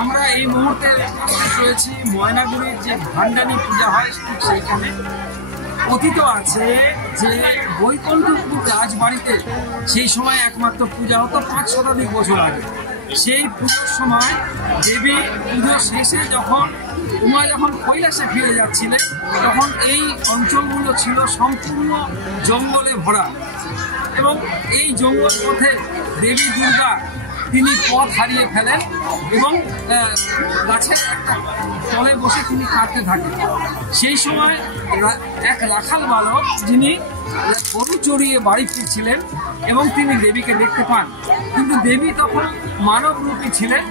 আমরা এই মুহূর্তে রয়েছি ময়নাগুড়ির যে ভান্ডানি পূজা হয় ঠিক সেইখানে। কথিত আছে যে বৈকুণ্ঠপুর রাজবাড়িতে সেই সময় একমাত্র পূজা হতো 5 শতাধিক বছর আগে। সেই পুজোর সময় দেবী পুজো শেষে উমা যখন কৈলাসে ফিরে যাচ্ছিলেন তখন এই অঞ্চলগুলো ছিল সম্পূর্ণ জঙ্গলে ভরা, এবং এই জঙ্গল পথে দেবী দুর্গা তিনি পথ হারিয়ে ফেলেন এবং গাছের একটা তলে বসে তিনি কাঁদতে থাকেন। সেই সময় এক রাখাল বালক যিনি গরু চড়িয়ে বাড়ি ফিরছিলেন এবং তিনি দেবীকে দেখতে পান, কিন্তু দেবী তখন মানবরূপী ছিলেন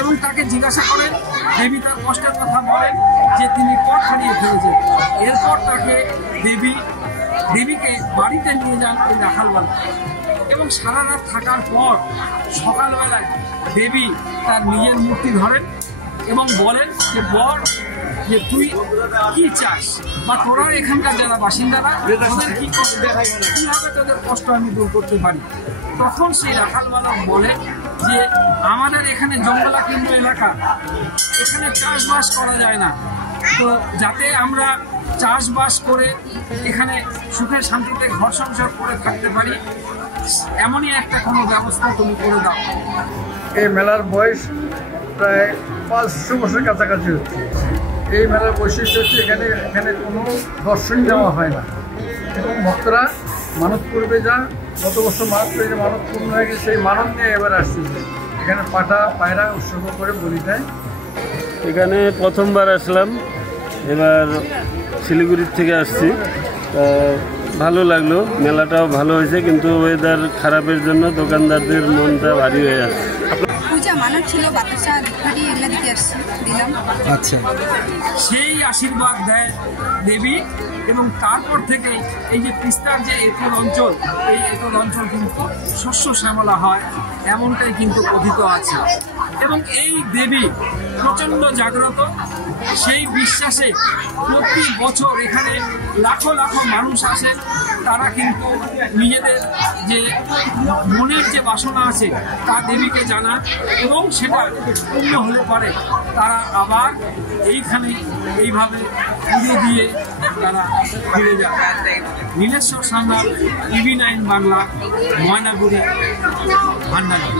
এবং তাকে জিজ্ঞাসা করেন। দেবী তার কষ্টের কথা বলেন যে তিনি পথ হারিয়ে ফেলেছেন। এরপর তাকে দেবীকে বাড়িতে নিয়ে যান ওই রাখাল বালক, এবং সারা রাত থাকার পর সকালবেলায় দেবী তার নিজের মূর্তি ধরেন এবং বলেন যে বর যে তুই কি চাস, বা তোরা এখানকার যারা বাসিন্দারা তোদের কি কীভাবে তোদের কষ্ট আমি দূর করতে পারি। তখন সেই রাখাল বালক বলে যে আমাদের এখানে জঙ্গলাকীর্ণ এলাকা, এখানে চাষবাস করা যায় না, তো যাতে আমরা চাষবাস করে এখানে সুখে শান্তিতে ঘর সংসার করে থাকতে পারি এমনই একটা কোনো ব্যবস্থা তুমি করে দাও। এই মেলার বয়স প্রায় 500 বছরের কাছাকাছি হচ্ছে। এই মেলার বৈশিষ্ট্য হচ্ছে এখানে কোনো দর্শন দেওয়া হয় না, এবং ভক্তরা মানত করবে যা গত বছর মানত করে যে মানত পূর্ণ হয়ে গেছে সেই মানত নিয়ে এবার আসতেছে। এখানে পাঠা পায়রা উৎসর্গ করে বলি দেয়। এখানে প্রথমবার আসলাম, এবার শিলিগুড়ির থেকে আসছি, ভালো লাগলো। মেলাটাও ভালো হয়েছে, কিন্তু ওয়েদার খারাপের জন্য দোকানদারদের মনটা ভারী হয়ে আছে। পূজা মানত ছিল, বাতাসা ধূপকাঠি এগুলো দিতে আসছি, দিলাম। আচ্ছা, সেই আশীর্বাদ দেয় দেবী, এবং তারপর থেকে এই যে তিস্তার যে এতদ অঞ্চল, এই এতদ অঞ্চল কিন্তু শস্য শ্যামলা হয় এমনটাই কিন্তু কথিত আছে। এবং এই দেবী প্রচণ্ড জাগ্রত, সেই বিশ্বাসে প্রতি বছর এখানে লাখো লাখো মানুষ আসেন। তারা কিন্তু নিজেদের যে মনের যে বাসনা আছে তা দেবীকে জানান, এবং সেটা পূর্ণ হলে পরে তারা আবার এইখানে এইভাবে পুজো দিয়ে তারা ফিরে যায়। নীলেশ্বর সান্যাল, TV9 বাংলা, ময়নাগুড়ি, ভান্ডানি।